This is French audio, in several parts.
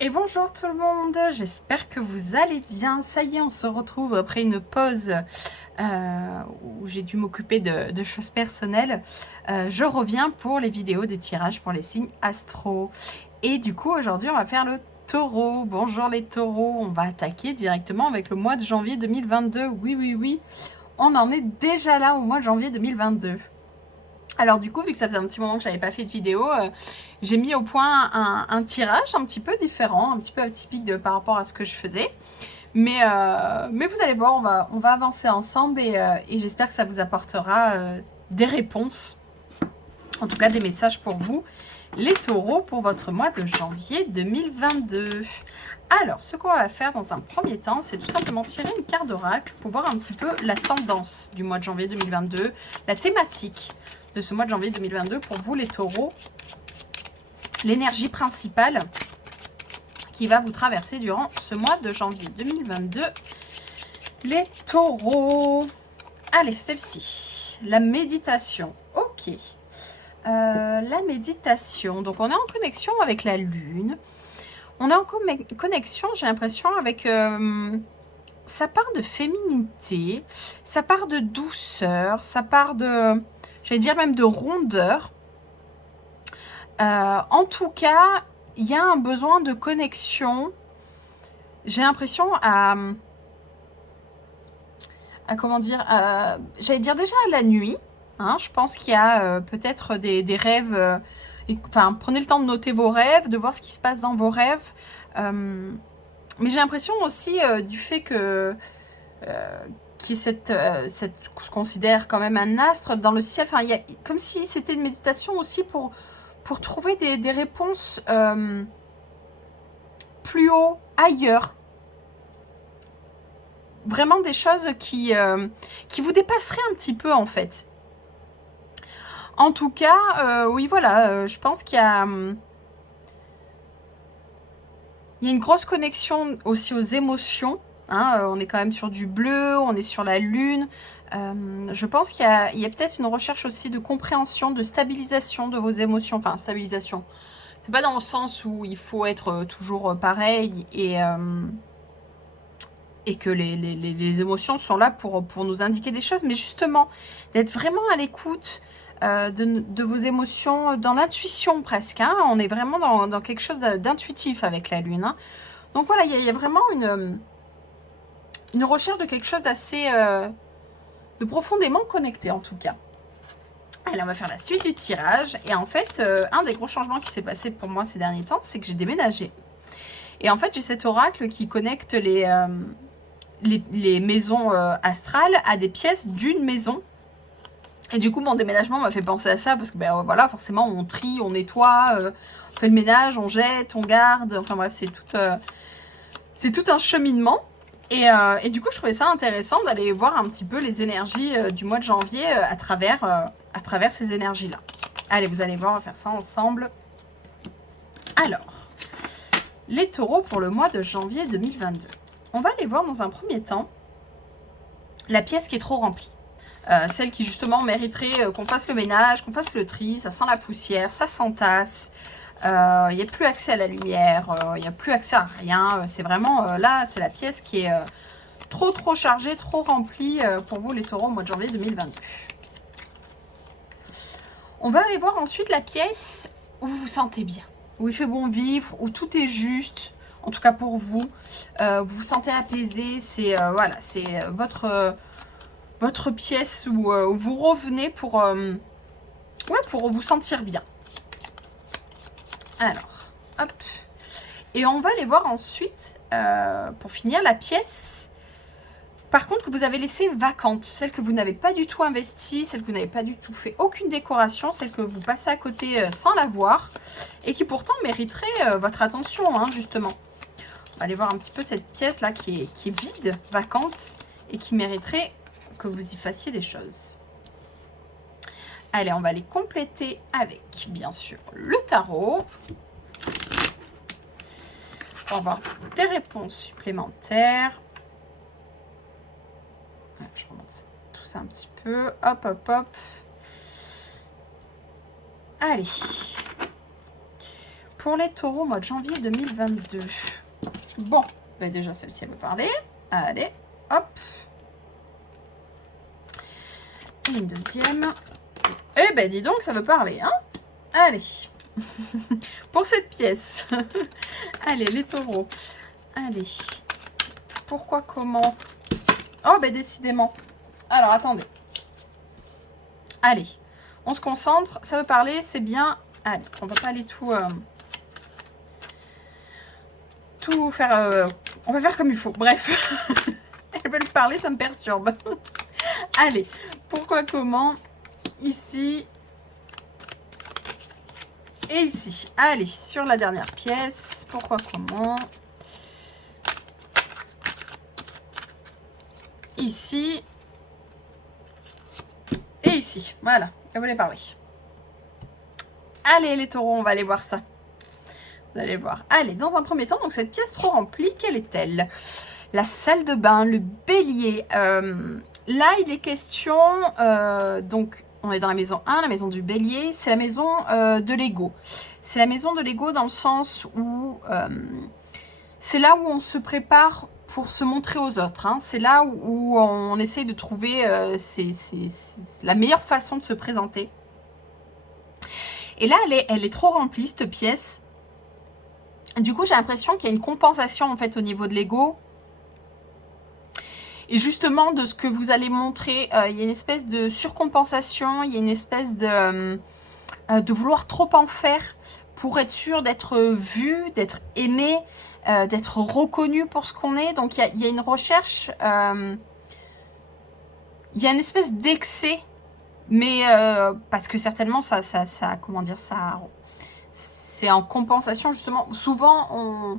Et bonjour tout le monde, j'espère que vous allez bien. Ça y est, on se retrouve après une pause où j'ai dû m'occuper de choses personnelles. Je reviens pour les vidéos des tirages pour les signes astro. Et du coup, aujourd'hui, on va faire le taureau. Bonjour les taureaux, on va attaquer directement avec le mois de janvier 2022. Oui, oui, oui, on en est déjà là au mois de janvier 2022. Alors du coup, vu que ça faisait un petit moment que je n'avais pas fait de vidéo, j'ai mis au point un tirage un petit peu différent, un petit peu atypique par rapport à ce que je faisais. Mais vous allez voir, on va avancer ensemble et j'espère que ça vous apportera des réponses, en tout cas des messages pour vous, les taureaux, pour votre mois de janvier 2022. Alors, ce qu'on va faire dans un premier temps, c'est tout simplement tirer une carte d'oracle pour voir un petit peu la tendance du mois de janvier 2022, la thématique de ce mois de janvier 2022 pour vous les taureaux, l'énergie principale qui va vous traverser durant ce mois de janvier 2022, les taureaux. Allez, celle-ci, la méditation. Ok. La méditation, donc on est en connexion avec la lune, on est en connexion, j'ai l'impression, avec sa part de féminité, sa part de douceur, sa part de, j'allais dire même de rondeur. En tout cas, il y a un besoin de connexion. J'ai l'impression comment dire, j'allais dire déjà à la nuit. Hein, je pense qu'il y a peut-être des rêves. Enfin, prenez le temps de noter vos rêves, de voir ce qui se passe dans vos rêves. Mais j'ai l'impression aussi du fait que qui est ce qu'on considère quand même un astre dans le ciel. Enfin, il y a, comme si c'était une méditation aussi pour trouver des réponses plus haut, ailleurs. Vraiment des choses qui vous dépasseraient un petit peu en fait. En tout cas, oui voilà, je pense qu'il y a une grosse connexion aussi aux émotions. Hein, on est quand même sur du bleu, on est sur la lune. Je pense qu'il y a peut-être une recherche aussi de compréhension, de stabilisation de vos émotions. Enfin, stabilisation. C'est pas dans le sens où il faut être toujours pareil et que les émotions sont là pour nous indiquer des choses, mais justement, d'être vraiment à l'écoute de vos émotions, dans l'intuition presque. Hein. On est vraiment dans quelque chose d'intuitif avec la lune. Hein. Donc voilà, il y a vraiment une recherche de quelque chose d'assez... de profondément connecté en tout cas. Allez, on va faire la suite du tirage. Et en fait, un des gros changements qui s'est passé pour moi ces derniers temps, c'est que j'ai déménagé. Et en fait, j'ai cet oracle qui connecte les maisons astrales à des pièces d'une maison. Et du coup, mon déménagement m'a fait penser à ça parce que, ben voilà, forcément, on trie, on nettoie, on fait le ménage, on jette, on garde. Enfin bref, c'est tout un cheminement. Et du coup, je trouvais ça intéressant d'aller voir un petit peu les énergies du mois de janvier à travers ces énergies-là. Allez, vous allez voir, on va faire ça ensemble. Alors, les taureaux pour le mois de janvier 2022. On va aller voir dans un premier temps la pièce qui est trop remplie. Celle qui justement mériterait qu'on fasse le ménage, qu'on fasse le tri, ça sent la poussière, ça s'entasse, il n'y a plus accès à la lumière, il n'y a plus accès à rien. C'est vraiment, là, c'est la pièce qui est trop chargée, trop remplie pour vous les taureaux au mois de janvier 2022. On va aller voir ensuite la pièce où vous vous sentez bien, où il fait bon vivre, où tout est juste, en tout cas pour vous. Vous vous sentez apaisé, c'est voilà, c'est votre pièce où vous revenez pour vous sentir bien. Alors, hop. Et on va aller voir ensuite, pour finir, la pièce, par contre, que vous avez laissée vacante. Celle que vous n'avez pas du tout investie, celle que vous n'avez pas du tout fait aucune décoration, celle que vous passez à côté sans la voir, et qui pourtant mériterait votre attention, hein, justement. On va aller voir un petit peu cette pièce-là qui est vide, vacante, et qui mériterait que vous y fassiez des choses. Allez, on va les compléter avec, bien sûr, le tarot. Pour avoir des réponses supplémentaires. Je remonte tout ça un petit peu. Hop, hop, hop. Allez. pour les taureaux, mois de janvier 2022. Bon, bah déjà celle-ci, elle veut parler. Allez, hop. Et une deuxième. Eh ben dis donc, ça veut parler, hein. Allez. Pour cette pièce. Allez, les taureaux. Allez. Pourquoi, comment? Oh, ben décidément. Alors, attendez. Allez. On se concentre. Ça veut parler, c'est bien. Allez, on va pas aller tout faire... on va faire comme il faut. Bref. Elles veulent parler, ça me perturbe. Allez. Pourquoi, comment? Ici. Et ici. Allez, sur la dernière pièce. Pourquoi, comment? Ici. Et ici. Voilà. Elle voulait parler. Allez, les taureaux, on va aller voir ça. Vous allez voir. Allez, dans un premier temps, donc cette pièce trop remplie, quelle est-elle? La salle de bain, le bélier. Là, il est question... donc, on est dans la maison 1, la maison du bélier. C'est la maison de l'ego. C'est la maison de l'ego dans le sens où... c'est là où on se prépare pour se montrer aux autres. Hein. C'est là où on essaye de trouver la meilleure façon de se présenter. Et là, elle est trop remplie, cette pièce. Du coup, j'ai l'impression qu'il y a une compensation, en fait, au niveau de l'ego. Et justement, de ce que vous allez montrer, il y a une espèce de surcompensation, il y a une espèce de vouloir trop en faire pour être sûr d'être vu, d'être aimé, d'être reconnu pour ce qu'on est. Donc, il y a une recherche, il y a une espèce d'excès, mais parce que certainement, ça comment dire, ça... C'est en compensation, justement. Souvent,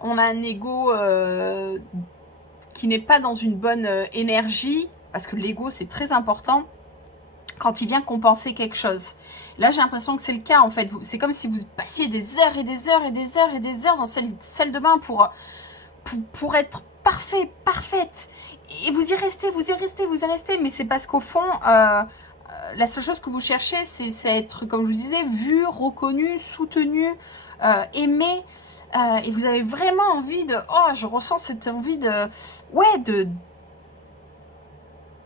on a un ego qui n'est pas dans une bonne énergie, parce que l'ego, c'est très important, quand il vient compenser quelque chose. Là, j'ai l'impression que c'est le cas, en fait. C'est comme si vous passiez des heures et des heures et des heures et des heures dans cette salle de bain pour être parfait, parfaite. Et vous y restez, vous y restez, vous y restez. Mais c'est parce qu'au fond... la seule chose que vous cherchez, c'est être, comme je vous disais, vu, reconnu, soutenu, aimé. Et vous avez vraiment envie de... Oh, je ressens cette envie de... Ouais,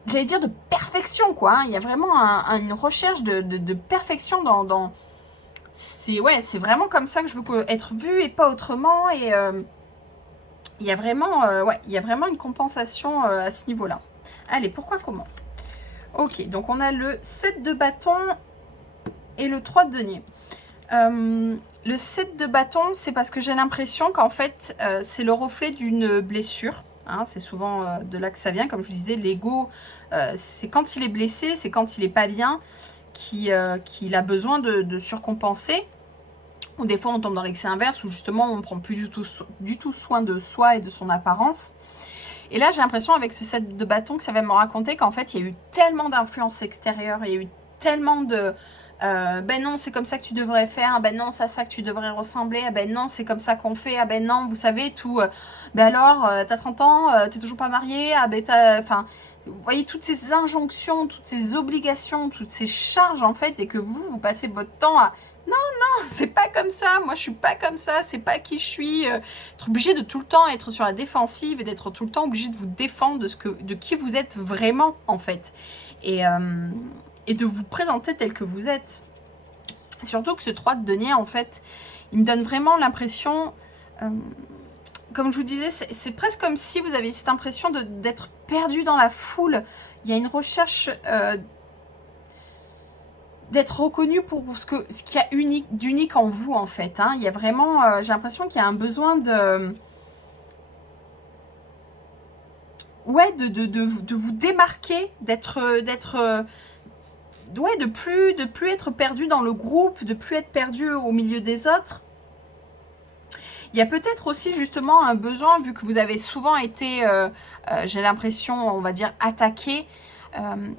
j'allais dire de perfection, quoi. Hein. Il y a vraiment une recherche de perfection dans... C'est vraiment comme ça que je veux être vue et pas autrement. Et il y a vraiment... il y a vraiment une compensation à ce niveau-là. Allez, pourquoi, comment? Ok, donc on a le 7 de bâton et le 3 de denier. Le 7 de bâton, c'est parce que j'ai l'impression qu'en fait, c'est le reflet d'une blessure. Hein, c'est souvent de là que ça vient. Comme je vous disais, l'ego, c'est quand il est blessé, c'est quand il n'est pas bien, qu'il a besoin de surcompenser. Ou des fois, on tombe dans l'excès inverse, où justement, on ne prend plus du tout soin de soi et de son apparence. Et là, j'ai l'impression avec ce set de bâton que ça va me raconter qu'en fait, il y a eu tellement d'influences extérieures, il y a eu tellement de... ben non, c'est comme ça que tu devrais faire, ben non, c'est à ça que tu devrais ressembler, ben non, c'est comme ça qu'on fait, ben non, vous savez, tout... ben alors, t'as 30 ans, t'es toujours pas marié, ben t'as... Enfin, vous voyez, toutes ces injonctions, toutes ces obligations, toutes ces charges, en fait, et que vous passez votre temps à... Non, c'est pas comme ça, moi je suis pas comme ça, c'est pas qui je suis. Être obligé de tout le temps être sur la défensive et d'être tout le temps obligé de vous défendre de qui vous êtes vraiment en fait. Et de vous présenter tel que vous êtes. Surtout que ce 3 de denier en fait, il me donne vraiment l'impression, comme je vous disais, c'est presque comme si vous avez cette impression d'être perdu dans la foule. Il y a une recherche... d'être reconnu pour ce qu'il y a d'unique en vous, en fait. Hein. Il y a vraiment... j'ai l'impression qu'il y a un besoin de... Ouais, de vous démarquer, ouais, de plus être perdu dans le groupe, de plus être perdu au milieu des autres. Il y a peut-être aussi justement un besoin, vu que vous avez souvent été, j'ai l'impression, on va dire, attaqué.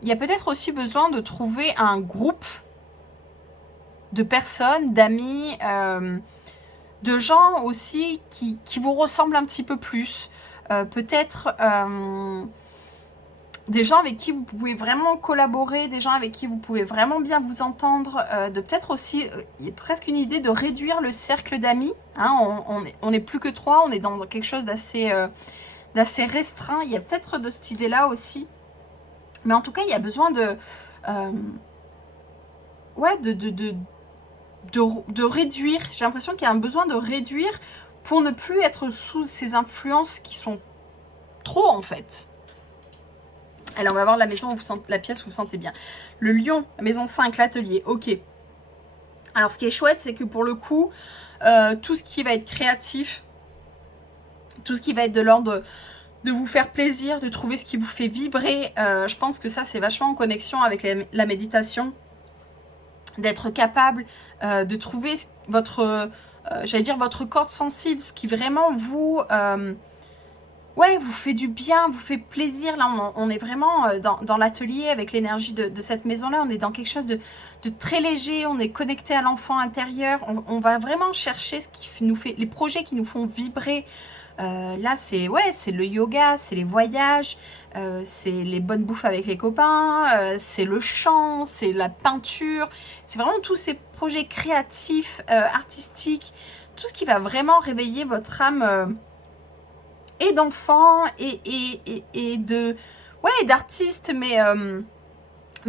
Il y a peut-être aussi besoin de trouver un groupe de personnes, d'amis, de gens aussi qui vous ressemblent un petit peu plus. Peut-être des gens avec qui vous pouvez vraiment collaborer, des gens avec qui vous pouvez vraiment bien vous entendre, de peut-être aussi, il y a presque une idée de réduire le cercle d'amis, hein, on est plus que 3, on est dans quelque chose d'assez restreint, il y a peut-être de cette idée-là aussi, mais en tout cas, il y a besoin de, ouais, de réduire, j'ai l'impression qu'il y a un besoin de réduire pour ne plus être sous ces influences qui sont trop, en fait. Alors, on va voir la maison où vous sentez, la pièce où vous vous sentez bien. Le lion, la maison 5, l'atelier, ok. Alors, ce qui est chouette, c'est que pour le coup, tout ce qui va être créatif, tout ce qui va être de l'ordre de vous faire plaisir, de trouver ce qui vous fait vibrer, je pense que ça, c'est vachement en connexion avec la méditation. D'être capable de trouver votre, j'allais dire, votre corde sensible, ce qui vraiment vous... ouais, vous fait du bien, vous fait plaisir. Là, on est vraiment dans l'atelier avec l'énergie de cette maison-là. On est dans quelque chose de très léger. On est connecté à l'enfant intérieur. On va vraiment chercher ce qui nous fait, les projets qui nous font vibrer. Là, c'est le yoga, c'est les voyages, c'est les bonnes bouffes avec les copains, c'est le chant, c'est la peinture. C'est vraiment tous ces projets créatifs, artistiques, tout ce qui va vraiment réveiller votre âme. Et d'enfants et de d'artistes, mais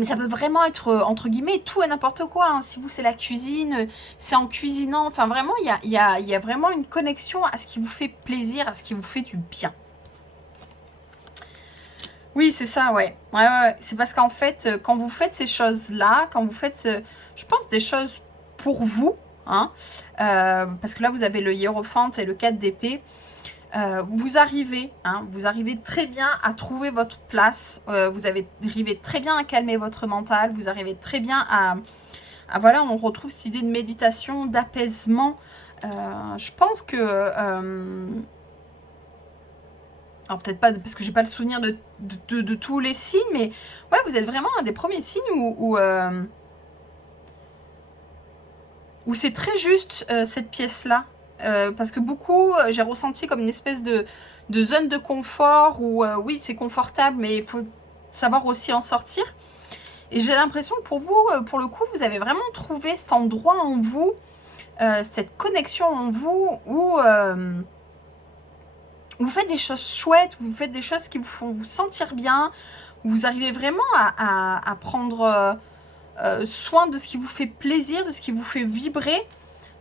ça peut vraiment être entre guillemets tout et n'importe quoi, hein. Si vous c'est la cuisine, c'est en cuisinant, enfin vraiment il y a vraiment une connexion à ce qui vous fait plaisir, à ce qui vous fait du bien. Oui, c'est ça, ouais. Ouais. C'est parce qu'en fait, quand vous faites ces choses-là, quand vous faites, je pense, des choses pour vous, hein, parce que là vous avez le hiérophant et le 4 d'épée. Vous arrivez très bien à trouver votre place, vous arrivez très bien à calmer votre mental, vous arrivez très bien à voilà, on retrouve cette idée de méditation, d'apaisement. Je pense que, alors peut-être pas, parce que j'ai pas le souvenir de tous les signes, mais ouais, vous êtes vraiment un des premiers signes où c'est très juste cette pièce-là. Parce que beaucoup, j'ai ressenti comme une espèce de zone de confort où oui, c'est confortable, mais il faut savoir aussi en sortir. Et j'ai l'impression que pour vous, pour le coup, vous avez vraiment trouvé cet endroit en vous, cette connexion en vous où vous faites des choses chouettes, vous faites des choses qui vous font vous sentir bien, vous arrivez vraiment à prendre soin de ce qui vous fait plaisir, de ce qui vous fait vibrer.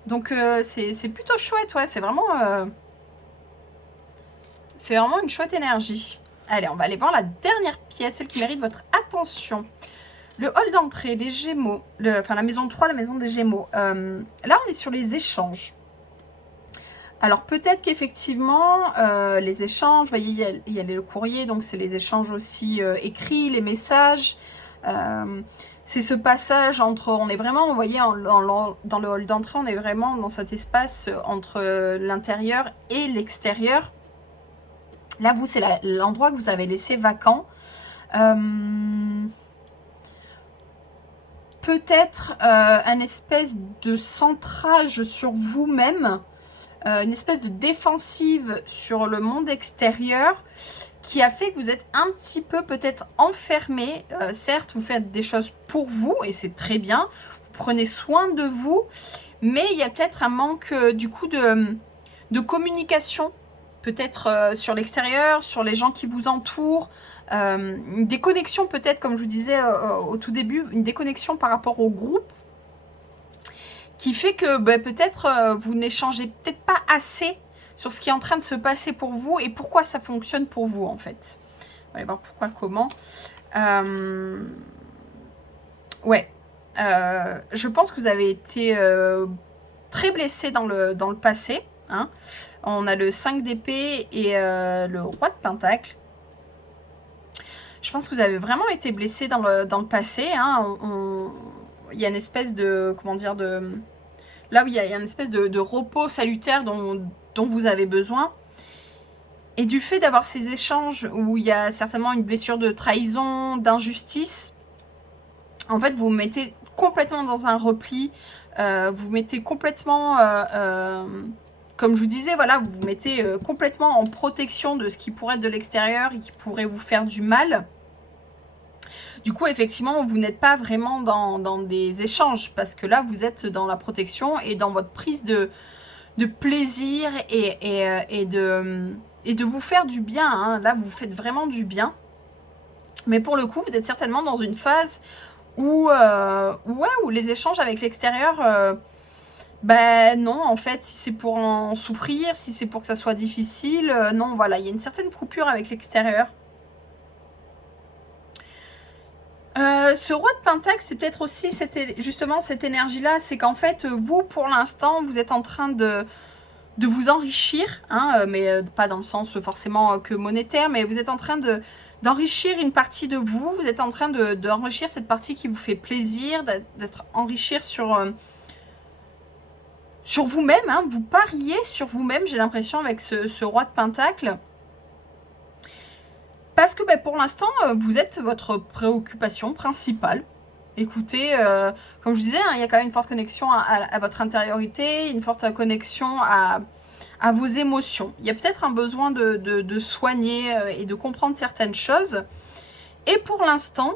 Donc c'est plutôt chouette, ouais, c'est vraiment une chouette énergie. Allez, on va aller voir la dernière pièce, celle qui mérite votre attention. Le hall d'entrée, les Gémeaux, la maison 3, la maison des Gémeaux. Là, on est sur les échanges. Alors peut-être qu'effectivement, les échanges, vous voyez, il y a le courrier, donc c'est les échanges aussi écrits, les messages. C'est ce passage entre, on est vraiment, vous voyez, dans le hall d'entrée, on est vraiment dans cet espace entre l'intérieur et l'extérieur. Là, vous, c'est l'endroit que vous avez laissé vacant. Peut-être un espèce de centrage sur vous-même, une espèce de défensive sur le monde extérieur qui a fait que vous êtes un petit peu peut-être enfermé. Certes, vous faites des choses pour vous et c'est très bien. Vous prenez soin de vous, mais il y a peut-être un manque du coup de communication, peut-être sur l'extérieur, sur les gens qui vous entourent. Une déconnexion peut-être, comme je vous disais au tout début, une déconnexion par rapport au groupe qui fait que peut-être vous n'échangez peut-être pas assez sur ce qui est en train de se passer pour vous et pourquoi ça fonctionne pour vous en fait. On va aller voir pourquoi, comment. Ouais. Je pense que vous avez été très blessé dans le passé. Hein. On a le 5 d'épée et le roi de pentacle. Je pense que vous avez vraiment été blessé dans le passé. Hein. Il y a une espèce de... Comment dire de... Là où il y a une espèce de repos salutaire dont vous avez besoin. Et du fait d'avoir ces échanges où il y a certainement une blessure de trahison, d'injustice, en fait, vous vous mettez complètement dans un repli. Vous vous mettez complètement... comme je vous disais, voilà, vous vous mettez complètement en protection de ce qui pourrait être de l'extérieur et qui pourrait vous faire du mal. Du coup, effectivement, vous n'êtes pas vraiment dans des échanges parce que là, vous êtes dans la protection et dans votre prise de plaisir et de vous faire du bien. Hein. Là, vous faites vraiment du bien. Mais pour le coup, vous êtes certainement dans une phase où les échanges avec l'extérieur, ben non, en fait, si c'est pour en souffrir, si c'est pour que ça soit difficile, non, voilà, il y a une certaine coupure avec l'extérieur. Ce roi de Pentacle, c'est peut-être aussi justement cette énergie-là, c'est qu'en fait, vous, pour l'instant, vous êtes en train de vous enrichir, hein, mais pas dans le sens forcément que monétaire, mais vous êtes en train d'enrichir une partie de vous, vous êtes en train d'enrichir cette partie qui vous fait plaisir, d'être enrichir sur vous-même, hein, vous pariez sur vous-même, j'ai l'impression, avec ce roi de Pentacle. Parce que ben, pour l'instant, vous êtes votre préoccupation principale. Écoutez, comme je disais, hein, il y a quand même une forte connexion à votre intériorité, une forte connexion à vos émotions. Il y a peut-être un besoin de soigner et de comprendre certaines choses. Et pour l'instant,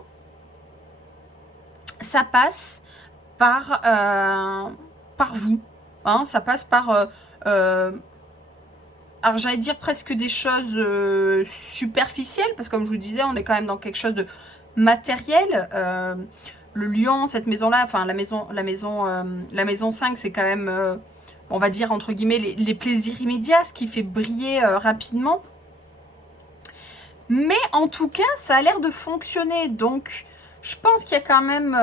ça passe par vous. Hein, ça passe par... alors j'allais dire presque des choses superficielles, parce que comme je vous disais, on est quand même dans quelque chose de matériel. Le lion, cette maison-là, enfin la maison 5, c'est quand même, on va dire entre guillemets, les plaisirs immédiats, ce qui fait briller rapidement. Mais en tout cas, ça a l'air de fonctionner. Donc, je pense qu'il y a quand même,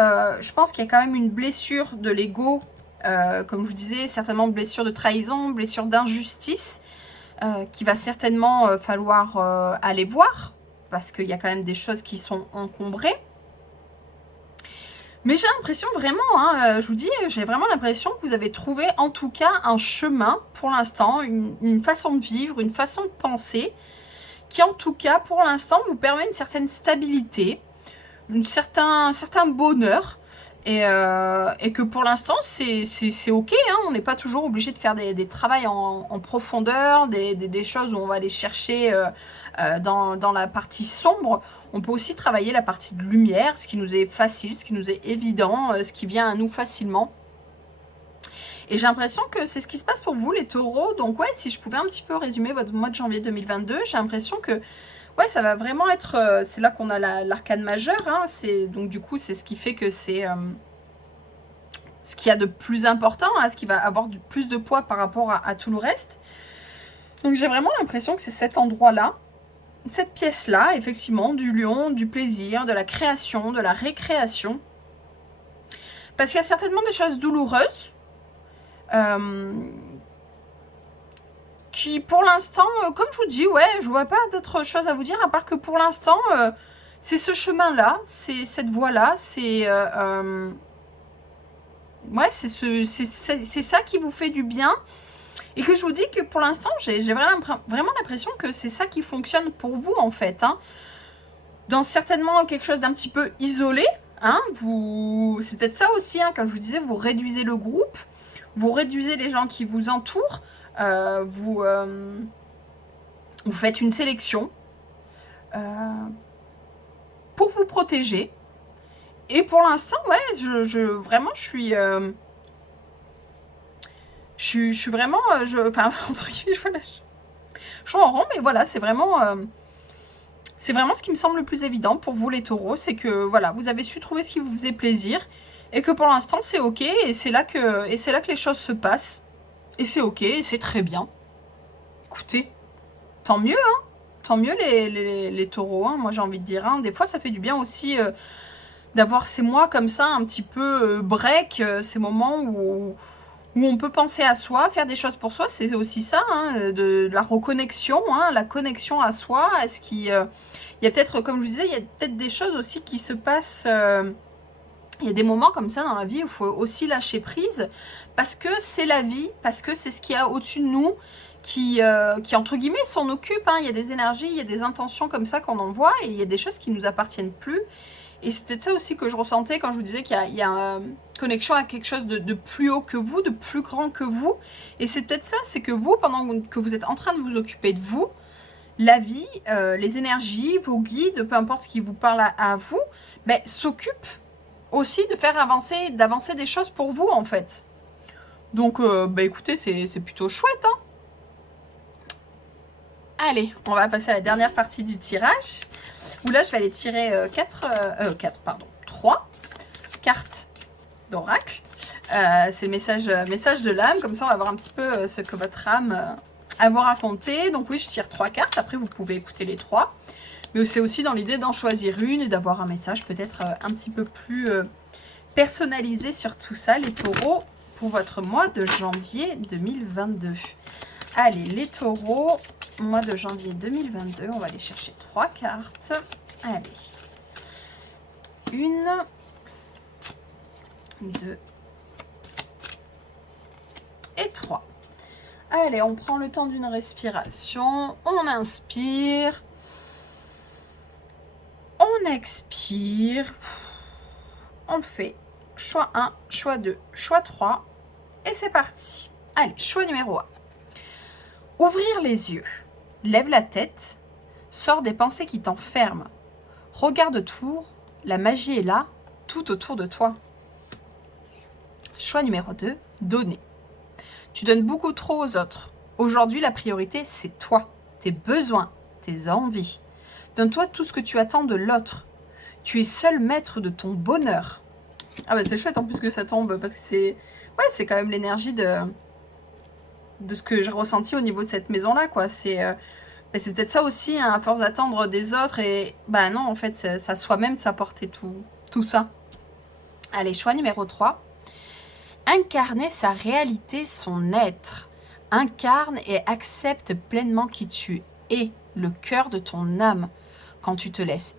une blessure de l'ego, comme je vous disais, certainement une blessure de trahison, une blessure d'injustice. Qu'il va certainement falloir aller voir, parce qu'il y a quand même des choses qui sont encombrées. Mais j'ai l'impression vraiment, hein, je vous dis, j'ai vraiment l'impression que vous avez trouvé en tout cas un chemin pour l'instant, une façon de vivre, une façon de penser, qui en tout cas pour l'instant vous permet une certaine stabilité, un certain bonheur. Et que pour l'instant, c'est ok, hein, on n'est pas toujours obligé de faire des travails en profondeur, des choses où on va aller chercher dans la partie sombre. On peut aussi travailler la partie de lumière, ce qui nous est facile, ce qui nous est évident, ce qui vient à nous facilement. Et j'ai l'impression que c'est ce qui se passe pour vous, les taureaux. Donc ouais, si je pouvais un petit peu résumer votre mois de janvier 2022, j'ai l'impression que ouais, ça va vraiment être... c'est là qu'on a l'arcane majeur. Hein, donc du coup, c'est ce qui fait que c'est ce qu'il y a de plus important, hein, ce qui va avoir plus de poids par rapport à tout le reste. Donc j'ai vraiment l'impression que c'est cet endroit-là, cette pièce-là, effectivement, du lion, du plaisir, de la création, de la récréation. Parce qu'il y a certainement des choses douloureuses qui, pour l'instant, comme je vous dis, ouais, je vois pas d'autre chose à vous dire, à part que pour l'instant, c'est ce chemin-là, c'est cette voie-là, c'est... ouais, c'est ça qui vous fait du bien. Et que je vous dis que pour l'instant, j'ai vraiment l'impression que c'est ça qui fonctionne pour vous, en fait. Hein. Dans certainement quelque chose d'un petit peu isolé. Hein, c'est peut-être ça aussi, hein, comme je vous disais, vous réduisez le groupe. Vous réduisez les gens qui vous entourent. Vous faites une sélection pour vous protéger. Et pour l'instant, ouais, vraiment, je suis vraiment, enfin, entre guillemets, voilà, je suis en rond, mais voilà, c'est vraiment ce qui me semble le plus évident pour vous, les taureaux, c'est que, voilà, vous avez su trouver ce qui vous faisait plaisir, et que pour l'instant, c'est ok, et c'est là que les choses se passent, et c'est ok, et c'est très bien. Écoutez, tant mieux, hein, tant mieux les taureaux, hein, moi j'ai envie de dire, hein, des fois ça fait du bien aussi d'avoir ces mois comme ça, un petit peu break, ces moments où on peut penser à soi, faire des choses pour soi, c'est aussi ça, hein, de la reconnexion, hein, la connexion à soi. Est-ce qu'il y a peut-être, comme je vous disais, il y a peut-être des choses aussi qui se passent. Il y a des moments comme ça dans la vie où il faut aussi lâcher prise, parce que c'est la vie, parce que c'est ce qu'il y a au-dessus de nous qui entre guillemets, s'en occupe. Hein. Il y a des énergies, il y a des intentions comme ça qu'on envoie, et il y a des choses qui ne nous appartiennent plus. Et c'est peut-être ça aussi que je ressentais quand je vous disais qu'il y a une connexion à quelque chose de plus haut que vous, de plus grand que vous. Et c'est peut-être ça, c'est que vous, pendant que vous êtes en train de vous occuper de vous, la vie, les énergies, vos guides, peu importe ce qui vous parle à vous, ben, s'occupent aussi de faire d'avancer des choses pour vous, en fait. Donc, bah écoutez, c'est plutôt chouette, hein. Allez, on va passer à la dernière partie du tirage, où là, je vais aller tirer 3 cartes d'oracle. C'est le message de l'âme, comme ça, on va voir un petit peu ce que votre âme a vous raconter. Donc oui, je tire 3 cartes, après, vous pouvez écouter les 3. Mais c'est aussi dans l'idée d'en choisir une et d'avoir un message peut-être un petit peu plus personnalisé sur tout ça, les taureaux, pour votre mois de janvier 2022. Allez, les taureaux, mois de janvier 2022, on va aller chercher 3 cartes. Allez. 1, 2 et 3. Allez, on prend le temps d'une respiration. On inspire. On expire. On fait choix 1, choix 2, choix 3. Et c'est parti. Allez, choix numéro 1. Ouvrir les yeux. Lève la tête. Sors des pensées qui t'enferment. Regarde autour. La magie est là, tout autour de toi. Choix numéro 2. Donner. Tu donnes beaucoup trop aux autres. Aujourd'hui, la priorité, c'est toi, tes besoins, tes envies. Donne-toi tout ce que tu attends de l'autre. Tu es seul maître de ton bonheur. Ah bah c'est chouette en plus que ça tombe, parce que c'est... Ouais, c'est quand même l'énergie de ce que j'ai ressenti au niveau de cette maison-là, quoi. C'est peut-être ça aussi, hein, à force d'attendre des autres, et bah non, en fait, c'est à soi-même de s'apporter tout ça. Allez, choix numéro 3. Incarner sa réalité, son être. Incarne et accepte pleinement qui tu es, le cœur de ton âme. Quand tu te laisses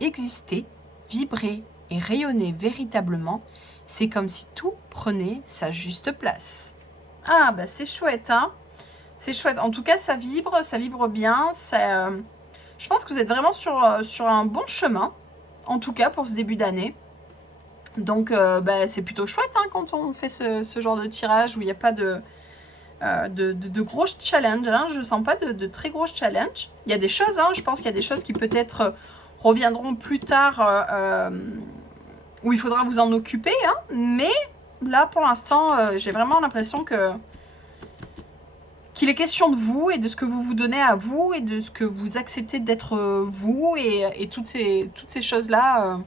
exister, vibrer et rayonner véritablement, c'est comme si tout prenait sa juste place. Ah, bah c'est chouette, hein. C'est chouette. En tout cas, ça vibre bien. Ça, je pense que vous êtes vraiment sur un bon chemin, en tout cas pour ce début d'année. Donc, bah, c'est plutôt chouette, hein, quand on fait ce genre de tirage où il n'y a pas de gros challenges, hein. Je ne sens pas de très gros challenges. Il y a des choses, hein, je pense qu'il y a des choses qui peut-être reviendront plus tard, où il faudra vous en occuper, hein. Mais là, pour l'instant, j'ai vraiment l'impression qu'il est question de vous et de ce que vous vous donnez à vous et de ce que vous acceptez d'être vous et toutes ces choses-là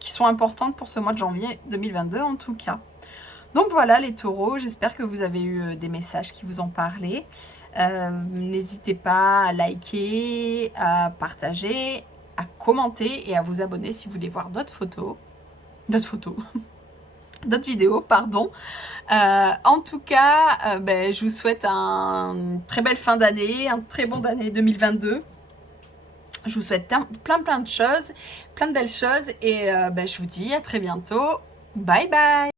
qui sont importantes pour ce mois de janvier 2022 en tout cas. Donc voilà les taureaux, j'espère que vous avez eu des messages qui vous ont parlé. N'hésitez pas à liker, à partager, à commenter et à vous abonner si vous voulez voir d'autres vidéos, pardon. En tout cas, ben, je vous souhaite une très belle fin d'année, un très bon année 2022. Je vous souhaite plein de choses, plein de belles choses et ben, je vous dis à très bientôt. Bye bye.